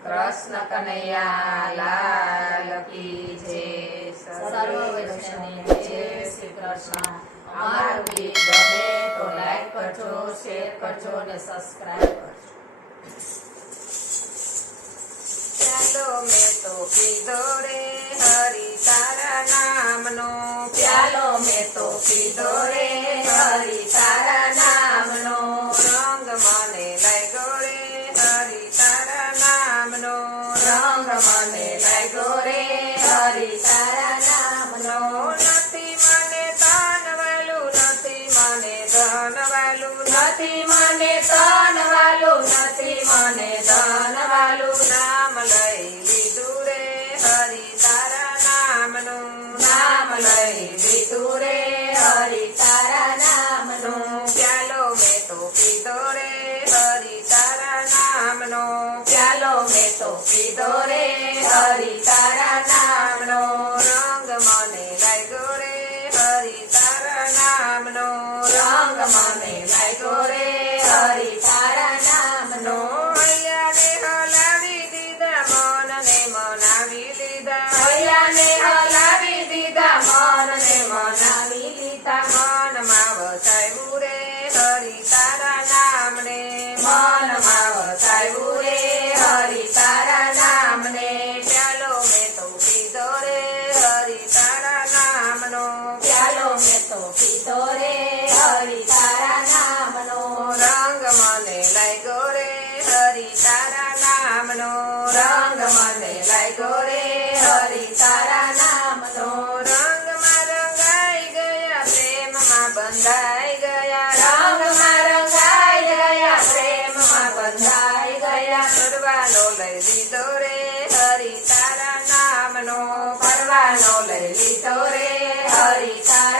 કૃષ્ણ કનૈયા લાલ કી જય સર્વ વૈષ્ણવને જય શ્રી કૃષ્ણ અમારું ગીત ગમે તો લાઈક કરજો શેર કરજો અને સબસ્ક્રાઇબ કરજો ચાલો મેં તો કીધો રે હરી તારા નામનો પ્યાલો મેં તો કીધો રે મને ધન વાલું નથી, મને તન વાલું નથી, મને ધન વાલું નામ લઈ લીધું રે, હરી તારા નામનું, નામ લઈ લીધું રે, હરિ તારા નામનું. પ્યાલો મેં તો પીધો રે, હરી તારા નામનો. પ્યાલો મેં તો પીધો રે, હરિ તારા નામનો. રંગ મને લાગ્યો રે, હરી તારા નામનો. ममेलाई गोरे हरि तारा नाम नो हलावी दिँदा मनले मनावी लिँदा मैयाले हलावी दिँदा मनले मनावी हरि तारा नाम रे मन હરી તારા રંગમાં રંગાઈ ગયા પ્રેમમાં બંધાઈ ગયા રંગમાં રંગાઈ ગયા પ્રેમમાં બંધાઈ ગયા પરવાનો લઈ લીધો રે હરી તારા નામનો પરવાનો લઈ લીધો રે હરી તારા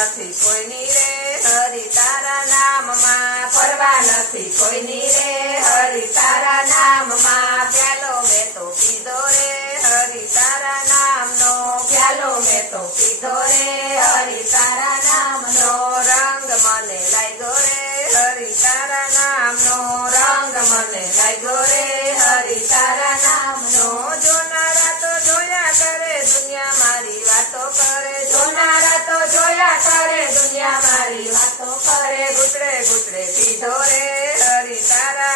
નથી કોઈની રે હરી તારા નામમાં ફરવા નથી કોઈની રે હરી તારા નામમાં પ્યાલો મેં તો પીધો રે, હરી તારા નામનો પ્યાલો મેં તો પીધો રે, હરી તારા ગુટડે પીધો રે હરી તારા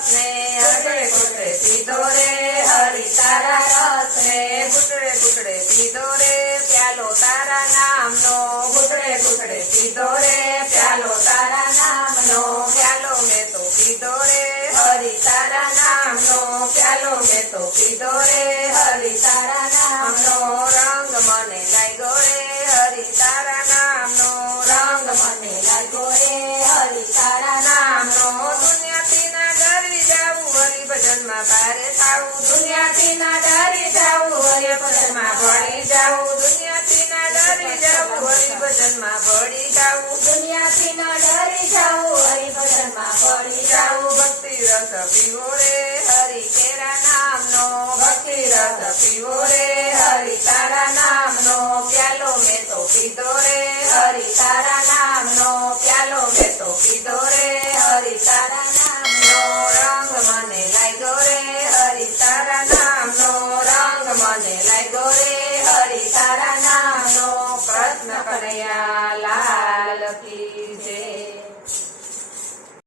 હરે ગુટડે પીધો રે હરી તારા રસને ગુટડે ગુટડે પીધો રે પ્યાલો તારા નામનો ગુટડે ગુટડે પીધો રે પ્યાલો તારા નામનો પ્યાલો મેં તો પીધો રે હરી તારા નામનો પ્યાલો મેં તો પીધો રે હરી તારા થાવું દુનિયાથી ના નામનો. ભક્તિ રસ પીવો હરી તારા નામનો. પ્યાલો મેં તો પીધો રે હરી તારા અને લઈ ગોરે હરી તારા નામનો પ્રશ્ન કર્યા.